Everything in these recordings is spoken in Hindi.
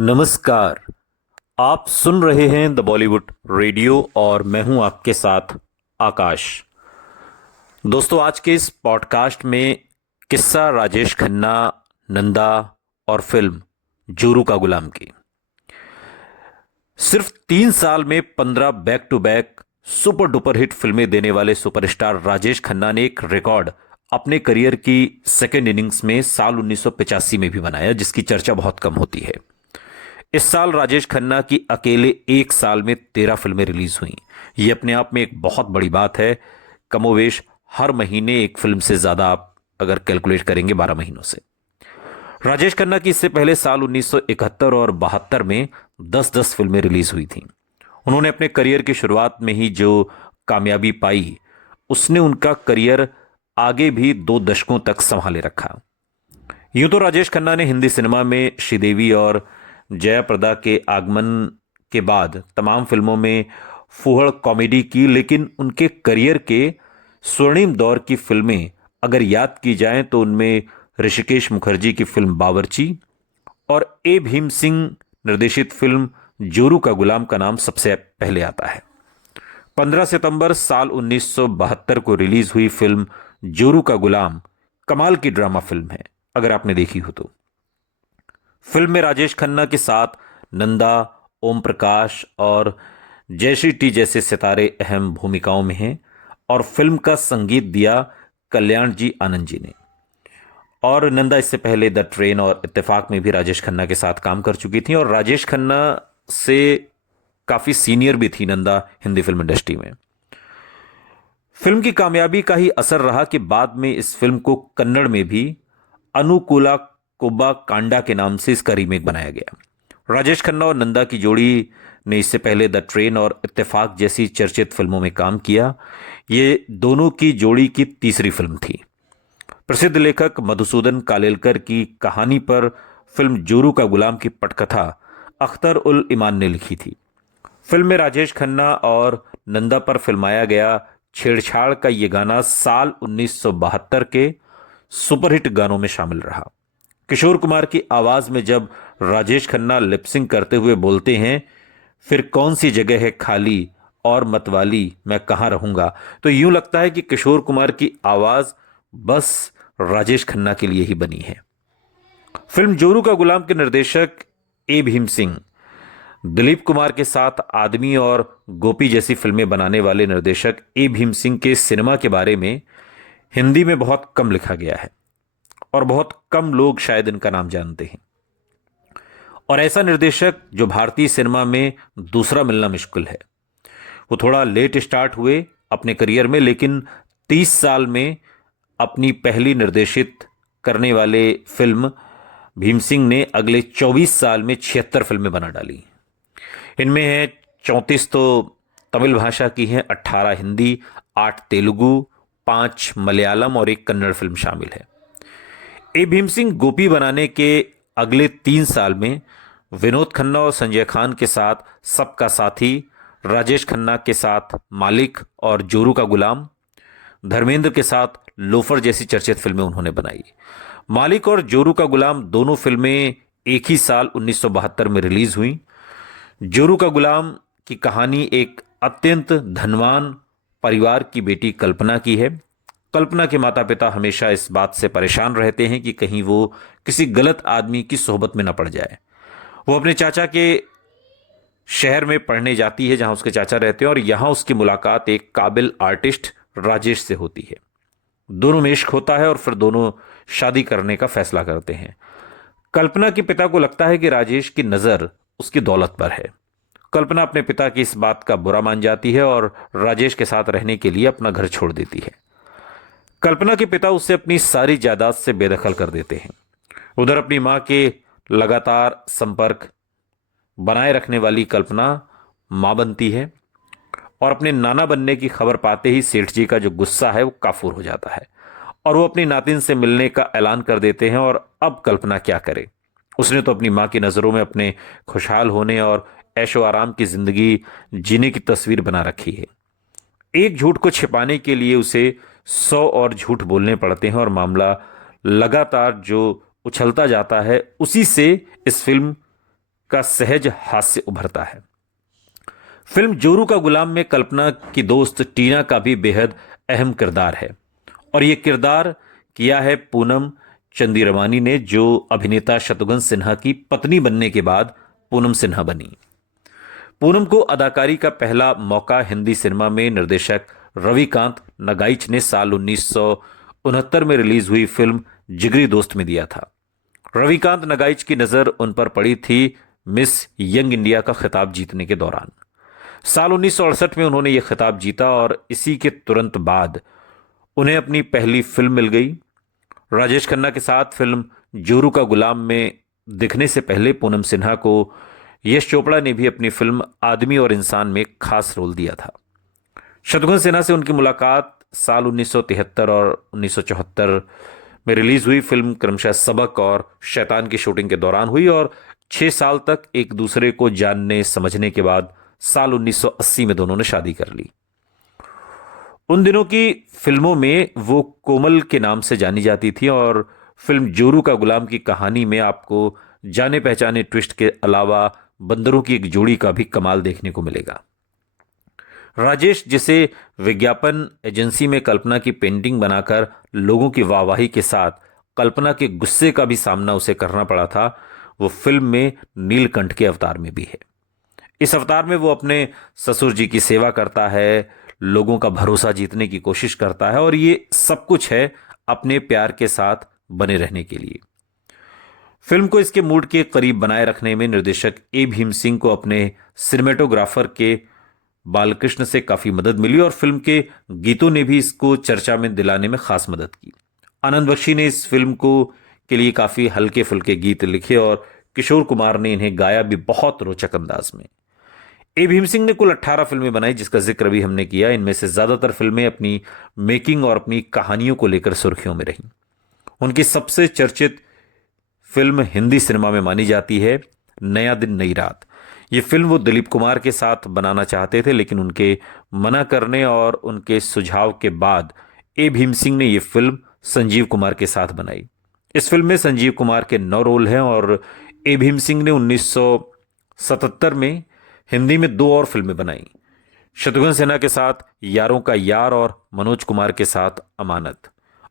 नमस्कार। आप सुन रहे हैं द बॉलीवुड रेडियो और मैं हूं आपके साथ आकाश। दोस्तों, आज के इस पॉडकास्ट में किस्सा राजेश खन्ना, नंदा और फिल्म जोरू का गुलाम की। सिर्फ 3 साल में 15 back to back super duper hit फिल्में देने वाले सुपरस्टार राजेश खन्ना ने एक रिकॉर्ड अपने करियर की सेकेंड इनिंग्स में साल 1985 में भी बनाया, जिसकी चर्चा बहुत कम होती है। इस साल राजेश खन्ना की अकेले एक साल में 13 फिल्में रिलीज हुई। ये अपने आप में एक बहुत बड़ी बात है। कमोवेश हर महीने एक फिल्म से ज्यादा, आप अगर कैलकुलेट करेंगे 12 महीनों से। राजेश खन्ना की इससे पहले साल 1971 और 72 में 10-10 फिल्में रिलीज हुई थीं। उन्होंने अपने करियर की शुरुआत में ही जो कामयाबी पाई, उसने उनका करियर आगे भी 2 दशकों तक संभाले रखा। यूं तो राजेश खन्ना ने हिंदी सिनेमा में श्रीदेवी और जयाप्रदा के आगमन के बाद तमाम फिल्मों में फूहड़ कॉमेडी की, लेकिन उनके करियर के स्वर्णिम दौर की फिल्में अगर याद की जाएं तो उनमें ऋषिकेश मुखर्जी की फिल्म बावर्ची और ए भीम सिंह निर्देशित फिल्म जोरू का गुलाम का नाम सबसे पहले आता है। 15 सितंबर साल 1972 को रिलीज हुई फिल्म जोरू का गुलाम कमाल की ड्रामा फिल्म है, अगर आपने देखी हो तो। फिल्म में राजेश खन्ना के साथ नंदा, ओम प्रकाश और जयश्री टी जैसे सितारे अहम भूमिकाओं में हैं और फिल्म का संगीत दिया कल्याण जी आनंद जी ने। और नंदा इससे पहले द ट्रेन और इत्तेफाक में भी राजेश खन्ना के साथ काम कर चुकी थी और राजेश खन्ना से काफी सीनियर भी थी नंदा हिंदी फिल्म इंडस्ट्री में। फिल्म की कामयाबी का ही असर रहा कि बाद में इस फिल्म को कन्नड़ में भी अनुकूला कोब्बा कांडा के नाम से इसका रीमेक बनाया गया। राजेश खन्ना और नंदा की जोड़ी ने इससे पहले द ट्रेन और इत्तेफाक जैसी चर्चित फिल्मों में काम किया। ये दोनों की जोड़ी की तीसरी फिल्म थी। प्रसिद्ध लेखक मधुसूदन कालेलकर की कहानी पर फिल्म जोरू का गुलाम की पटकथा अख्तर उल इमान ने लिखी थी। फिल्म में राजेश खन्ना और नंदा पर फिल्माया गया छेड़छाड़ का ये गाना साल 1972 के सुपरहिट गानों में शामिल रहा। किशोर कुमार की आवाज में जब राजेश खन्ना लिपसिंग करते हुए बोलते हैं, फिर कौन सी जगह है खाली और मतवाली मैं कहां रहूंगा, तो यूं लगता है कि किशोर कुमार की आवाज बस राजेश खन्ना के लिए ही बनी है। फिल्म जोरू का गुलाम के निर्देशक ए भीम सिंह दिलीप कुमार के साथ आदमी और गोपी जैसी फिल्में बनाने वाले निर्देशक ए भीम सिंह के सिनेमा के बारे में हिंदी में बहुत कम लिखा गया है और बहुत कम लोग शायद इनका नाम जानते हैं। और ऐसा निर्देशक जो भारतीय सिनेमा में दूसरा मिलना मुश्किल है। वो थोड़ा लेट स्टार्ट हुए अपने करियर में, लेकिन 30 साल में अपनी पहली निर्देशित करने वाले फिल्म भीम सिंह ने अगले 24 साल में 76 फिल्में बना डाली। इनमें है 34 तो तमिल भाषा की हैं, 18 हिंदी, 8 तेलुगु, 5 मलयालम और 1 कन्नड़ फिल्म शामिल है। ए भीम सिंह गोपी बनाने के अगले 3 साल में विनोद खन्ना और संजय खान के साथ सबका साथी, राजेश खन्ना के साथ मालिक और जोरू का गुलाम, धर्मेंद्र के साथ लोफर जैसी चर्चित फिल्में उन्होंने बनाई। मालिक और जोरू का गुलाम दोनों फिल्में एक ही साल 1972 में रिलीज हुई। जोरू का गुलाम की कहानी एक अत्यंत धनवान परिवार की बेटी कल्पना की है। कल्पना के माता पिता हमेशा इस बात से परेशान रहते हैं कि कहीं वो किसी गलत आदमी की सोहबत में न पड़ जाए। वो अपने चाचा के शहर में पढ़ने जाती है जहां उसके चाचा रहते हैं और यहां उसकी मुलाकात एक काबिल आर्टिस्ट राजेश से होती है। दोनों में इश्क होता है और फिर दोनों शादी करने का फैसला करते हैं। कल्पना के पिता को लगता है कि राजेश की नजर उसकी दौलत पर है। कल्पना अपने पिता की इस बात का बुरा मान जाती है और राजेश के साथ रहने के लिए अपना घर छोड़ देती है। कल्पना के पिता उससे अपनी सारी जायदाद से बेदखल कर देते हैं। उधर अपनी मां के लगातार संपर्क बनाए रखने वाली कल्पना मां बनती है और अपने नाना बनने की खबर पाते ही सेठ जी का जो गुस्सा है वो काफूर हो जाता है और वो अपनी नातिन से मिलने का ऐलान कर देते हैं। और अब कल्पना क्या करे? उसने तो अपनी मां की नजरों में अपने खुशहाल होने और ऐशो आराम की जिंदगी जीने की तस्वीर बना रखी है। एक झूठ को छिपाने के लिए उसे 100 और झूठ बोलने पड़ते हैं और मामला लगातार जो उछलता जाता है, उसी से इस फिल्म का सहज हास्य उभरता है। फिल्म जोरू का गुलाम में कल्पना की दोस्त टीना का भी बेहद अहम किरदार है और यह किरदार किया है पूनम चंदीरमानी ने, जो अभिनेता शत्रुघ्न सिन्हा की पत्नी बनने के बाद पूनम सिन्हा बनी। पूनम को अदाकारी का पहला मौका हिंदी सिनेमा में निर्देशक रविकांत नगाइच ने साल 1969 में रिलीज हुई फिल्म जिगरी दोस्त में दिया था। रविकांत नगाइच की नजर उन पर पड़ी थी मिस यंग इंडिया का खिताब जीतने के दौरान। साल 1968 में उन्होंने यह खिताब जीता और इसी के तुरंत बाद उन्हें अपनी पहली फिल्म मिल गई। राजेश खन्ना के साथ फिल्म जोरू का गुलाम में दिखने से पहले पूनम सिन्हा को यश चोपड़ा ने भी अपनी फिल्म आदमी और इंसान में खास रोल दिया था। शत्रुघ्न सिन्हा से उनकी मुलाकात साल 1973 और 1974 में रिलीज हुई फिल्म क्रमशः सबक और शैतान की शूटिंग के दौरान हुई और 6 साल तक एक दूसरे को जानने समझने के बाद साल 1980 में दोनों ने शादी कर ली। उन दिनों की फिल्मों में वो कोमल के नाम से जानी जाती थी और फिल्म जोरू का गुलाम की कहानी में आपको जाने पहचाने ट्विस्ट के अलावा बंदरों की एक जोड़ी का भी कमाल देखने को मिलेगा। राजेश, जिसे विज्ञापन एजेंसी में कल्पना की पेंटिंग बनाकर लोगों की वाहवाही के साथ कल्पना के गुस्से का भी सामना उसे करना पड़ा था, वो फिल्म में नीलकंठ के अवतार में भी है। इस अवतार में वो अपने ससुर जी की सेवा करता है, लोगों का भरोसा जीतने की कोशिश करता है और ये सब कुछ है अपने प्यार के साथ बने रहने के लिए। फिल्म को इसके मूड के करीब बनाए रखने में निर्देशक ए भीम सिंह को अपने सिनेमेटोग्राफर के बालकृष्ण से काफी मदद मिली और फिल्म के गीतों ने भी इसको चर्चा में दिलाने में खास मदद की। आनंद बख्शी ने इस फिल्म को के लिए काफी हल्के फुल्के गीत लिखे और किशोर कुमार ने इन्हें गाया भी बहुत रोचक अंदाज में। ए भीम सिंह ने कुल 18 फिल्में बनाई, जिसका जिक्र भी हमने किया। इनमें से ज्यादातर फिल्में अपनी मेकिंग और अपनी कहानियों को लेकर सुर्खियों में रहीं। उनकी सबसे चर्चित फिल्म हिंदी सिनेमा में मानी जाती है नया दिन नई रात। ये फिल्म वो दिलीप कुमार के साथ बनाना चाहते थे, लेकिन उनके मना करने और उनके सुझाव के बाद ए भीम सिंह ने ये फिल्म संजीव कुमार के साथ बनाई। इस फिल्म में संजीव कुमार के 9 रोल हैं और ए भीम सिंह ने 1977 में हिंदी में 2 और फिल्में बनाई, शत्रुघ्न सिन्हा के साथ यारों का यार और मनोज कुमार के साथ अमानत।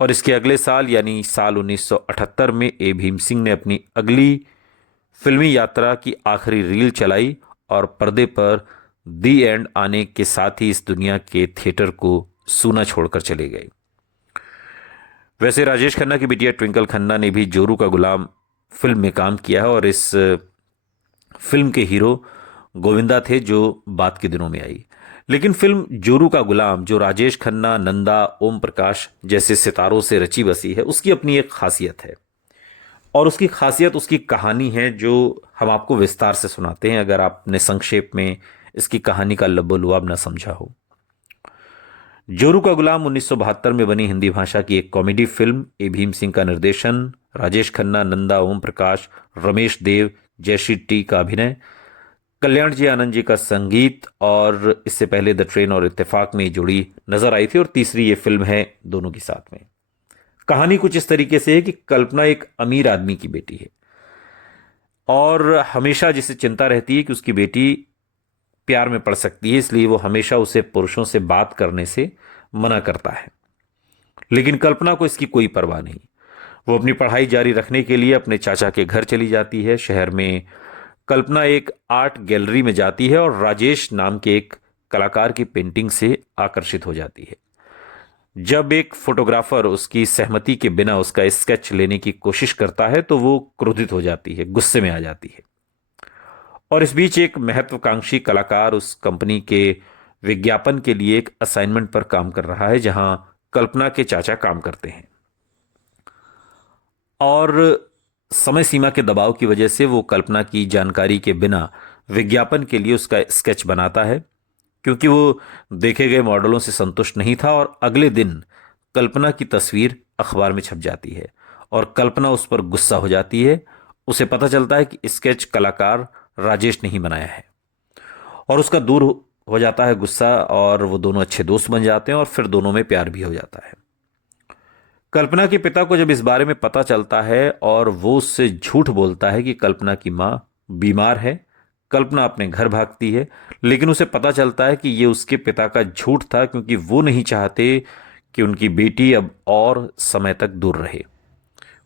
और इसके अगले साल यानी साल 1978 में ए भीम सिंह ने अपनी अगली फिल्मी यात्रा की आखिरी रील चलाई और पर्दे पर दी एंड आने के साथ ही इस दुनिया के थिएटर को सूना छोड़कर चले गए। वैसे राजेश खन्ना की बिटिया ट्विंकल खन्ना ने भी जोरू का गुलाम फिल्म में काम किया है और इस फिल्म के हीरो गोविंदा थे, जो बाद के दिनों में आई। लेकिन फिल्म जोरू का गुलाम, जो राजेश खन्ना, नंदा, ओम प्रकाश जैसे सितारों से रची बसी है, उसकी अपनी एक खासियत है और उसकी खासियत उसकी कहानी है, जो हम आपको विस्तार से सुनाते हैं अगर आपने संक्षेप में इसकी कहानी का लबो-लुआब न समझा हो। जोरू का गुलाम 1972 में बनी हिंदी भाषा की एक कॉमेडी फिल्म। ए भीम सिंह का निर्देशन, राजेश खन्ना, नंदा, ओम प्रकाश, रमेश देव, जयश्री टी का अभिनय, कल्याण जी आनंद जी का संगीत और इससे पहले द ट्रेन और इत्तेफाक में जोड़ी नजर आई थी और तीसरी ये फिल्म है दोनों के साथ में। कहानी कुछ इस तरीके से है कि कल्पना एक अमीर आदमी की बेटी है और हमेशा जिसे चिंता रहती है कि उसकी बेटी प्यार में पड़ सकती है, इसलिए वो हमेशा उसे पुरुषों से बात करने से मना करता है। लेकिन कल्पना को इसकी कोई परवाह नहीं। वो अपनी पढ़ाई जारी रखने के लिए अपने चाचा के घर चली जाती है। शहर में कल्पना एक आर्ट गैलरी में जाती है और राजेश नाम के एक कलाकार की पेंटिंग से आकर्षित हो जाती है। जब एक फोटोग्राफर उसकी सहमति के बिना उसका स्केच लेने की कोशिश करता है तो वो क्रोधित हो जाती है, गुस्से में आ जाती है। और इस बीच एक महत्वाकांक्षी कलाकार उस कंपनी के विज्ञापन के लिए एक असाइनमेंट पर काम कर रहा है जहां कल्पना के चाचा काम करते हैं और समय सीमा के दबाव की वजह से वो कल्पना की जानकारी के बिना विज्ञापन के लिए उसका स्केच बनाता है, क्योंकि वो देखे गए मॉडलों से संतुष्ट नहीं था। और अगले दिन कल्पना की तस्वीर अखबार में छप जाती है और कल्पना उस पर गुस्सा हो जाती है। उसे पता चलता है कि स्केच कलाकार राजेश ने ही बनाया है और उसका दूर हो जाता है गुस्सा और वो दोनों अच्छे दोस्त बन जाते हैं और फिर दोनों में प्यार भी हो जाता है। कल्पना के पिता को जब इस बारे में पता चलता है और वो उससे झूठ बोलता है कि कल्पना की मां बीमार है। कल्पना अपने घर भागती है, लेकिन उसे पता चलता है कि ये उसके पिता का झूठ था, क्योंकि वो नहीं चाहते कि उनकी बेटी अब और समय तक दूर रहे।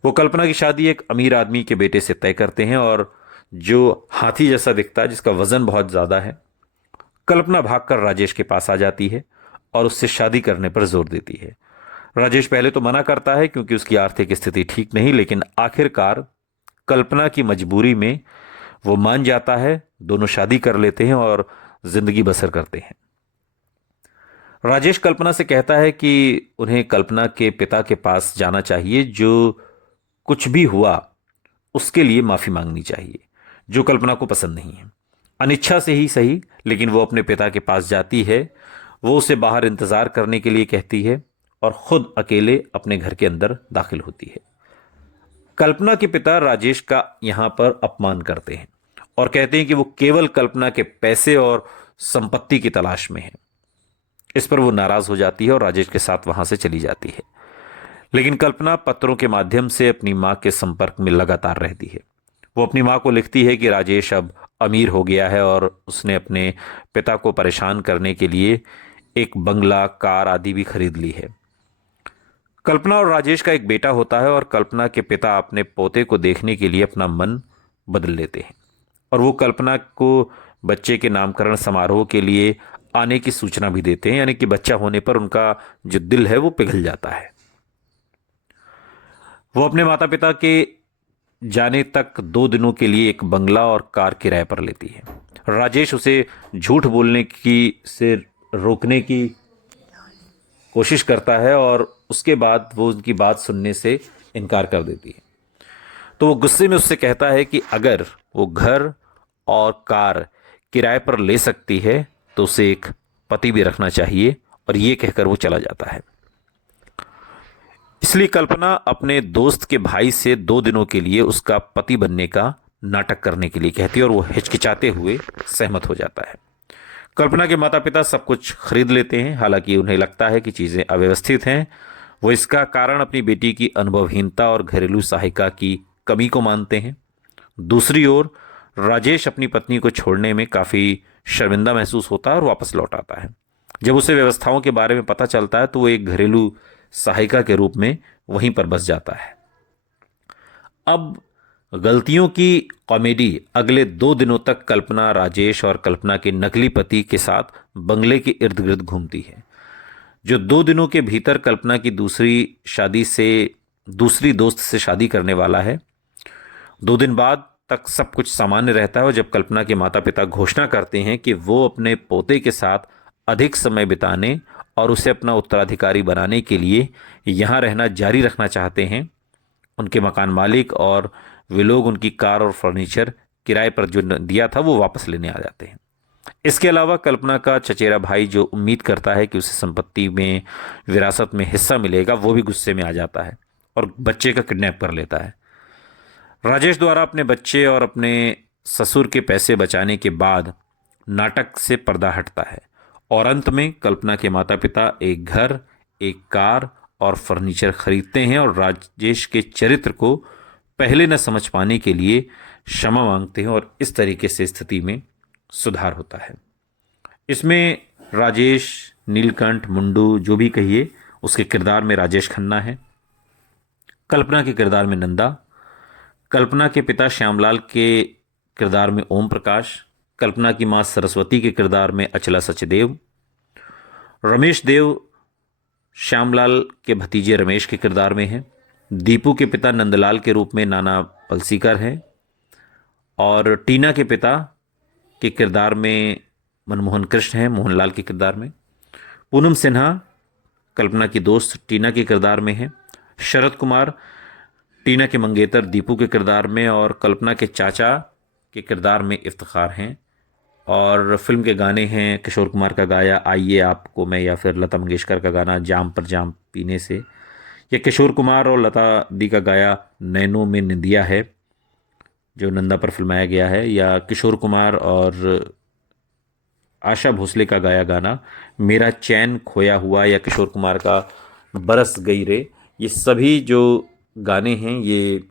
वो कल्पना की शादी एक अमीर आदमी के बेटे से तय करते हैं, और जो हाथी जैसा दिखता है, जिसका वजन बहुत ज्यादा है। कल्पना भागकर राजेश के पास आ जाती है और उससे शादी करने पर जोर देती है। राजेश पहले तो मना करता है क्योंकि उसकी आर्थिक स्थिति ठीक नहीं, लेकिन आखिरकार कल्पना की मजबूरी में वो मान जाता है। दोनों शादी कर लेते हैं और जिंदगी बसर करते हैं। राजेश कल्पना से कहता है कि उन्हें कल्पना के पिता के पास जाना चाहिए, जो कुछ भी हुआ उसके लिए माफी मांगनी चाहिए, जो कल्पना को पसंद नहीं है। अनिच्छा से ही सही, लेकिन वो अपने पिता के पास जाती है। वो उसे बाहर इंतजार करने के लिए कहती है और खुद अकेले अपने घर के अंदर दाखिल होती है। कल्पना के पिता राजेश का यहां पर अपमान करते हैं और कहते हैं कि वो केवल कल्पना के पैसे और संपत्ति की तलाश में है। इस पर वो नाराज हो जाती है और राजेश के साथ वहां से चली जाती है। लेकिन कल्पना पत्रों के माध्यम से अपनी मां के संपर्क में लगातार रहती है। वो अपनी मां को लिखती है कि राजेश अब अमीर हो गया है और उसने अपने पिता को परेशान करने के लिए एक बंगला, कार आदि भी खरीद ली है। कल्पना और राजेश का एक बेटा होता है और कल्पना के पिता अपने पोते को देखने के लिए अपना मन बदल लेते हैं और वो कल्पना को बच्चे के नामकरण समारोह के लिए आने की सूचना भी देते हैं, यानी कि बच्चा होने पर उनका जो दिल है वो पिघल जाता है। वो अपने माता पिता के जाने तक 2 दिनों के लिए एक बंगला और कार किराए पर लेती है। राजेश उसे झूठ बोलने की से रोकने की कोशिश करता है और उसके बाद वो उनकी बात सुनने से इनकार कर देती है। तो वो गुस्से में उससे कहता है कि अगर वो घर और कार किराए पर ले सकती है तो उसे एक पति भी रखना चाहिए, और ये कहकर वो चला जाता है। इसलिए कल्पना अपने दोस्त के भाई से 2 दिनों के लिए उसका पति बनने का नाटक करने के लिए कहती है और वो हिचकिचाते हुए सहमत हो जाता है। कल्पना के माता पिता सब कुछ खरीद लेते हैं, हालांकि उन्हें लगता है कि चीजें अव्यवस्थित हैं। वो इसका कारण अपनी बेटी की अनुभवहीनता और घरेलू सहायिका की कमी को मानते हैं। दूसरी ओर राजेश अपनी पत्नी को छोड़ने में काफी शर्मिंदा महसूस होता है और वापस लौट आता है। जब उसे व्यवस्थाओं के बारे में पता चलता है तो वो एक घरेलू सहायिका के रूप में वहीं पर बस जाता है। अब गलतियों की कॉमेडी अगले 2 दिनों तक कल्पना, राजेश और कल्पना के नकली पति के साथ बंगले के इर्द गिर्द घूमती है, जो 2 दिनों के भीतर कल्पना की दूसरी दोस्त से शादी करने वाला है। 2 दिन बाद तक सब कुछ सामान्य रहता है और जब कल्पना के माता पिता घोषणा करते हैं कि वो अपने पोते के साथ अधिक समय बिताने और उसे अपना उत्तराधिकारी बनाने के लिए यहाँ रहना जारी रखना चाहते हैं, उनके मकान मालिक और वे लोग उनकी कार और फर्नीचर किराए पर जो दिया था वो वापस लेने आ जाते हैं। इसके अलावा कल्पना का चचेरा भाई, जो उम्मीद करता है कि उसे संपत्ति में विरासत में हिस्सा मिलेगा, वो भी गुस्से में आ जाता है और बच्चे का किडनैप कर लेता है। राजेश द्वारा अपने बच्चे और अपने ससुर के पैसे बचाने के बाद नाटक से पर्दा हटता है और अंत में कल्पना के माता पिता एक घर, एक कार और फर्नीचर खरीदते हैं और राजेश के चरित्र को पहले न समझ पाने के लिए क्षमा मांगते हैं और इस तरीके से स्थिति में सुधार होता है। इसमें राजेश, नीलकंठ, मुंडू, जो भी कहिए, उसके किरदार में राजेश खन्ना है। कल्पना के किरदार में नंदा, कल्पना के पिता श्यामलाल के किरदार में ओम प्रकाश, कल्पना की मां सरस्वती के किरदार में अचला सचदेव, रमेश देव श्यामलाल के भतीजे रमेश के किरदार में हैं, दीपू के पिता नंदलाल के रूप में नाना पलसीकर हैं और टीना के पिता के किरदार में मनमोहन कृष्ण हैं, मोहनलाल के किरदार में। पूनम सिन्हा कल्पना की दोस्त टीना के किरदार में हैं। शरद कुमार टीना के मंगेतर दीपू के किरदार में और कल्पना के चाचा के किरदार में इफ्तिखार हैं। और फिल्म के गाने हैं किशोर कुमार का गाया आइए आपको मैं, या फिर लता मंगेशकर का गाना जाम पर जाम पीने से, या किशोर कुमार और लता दी का गाया नैनों में निंदिया है, जो नंदा पर फिल्माया गया है, या किशोर कुमार और आशा भोसले का गाया गाना मेरा चैन खोया हुआ, या किशोर कुमार का बरस गई रे। ये सभी जो गाने हैं ये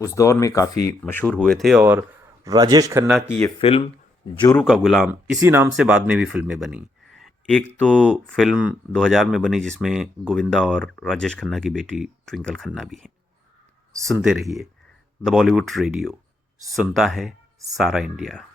उस दौर में काफ़ी मशहूर हुए थे और राजेश खन्ना की ये फिल्म जोरू का गुलाम, इसी नाम से बाद में भी फिल्में बनी। एक तो फिल्म 2000 में बनी जिसमें गोविंदा और राजेश खन्ना की बेटी ट्विंकल खन्ना भी हैं। सुनते रहिए द बॉलीवुड रेडियो, सुनता है सारा इंडिया।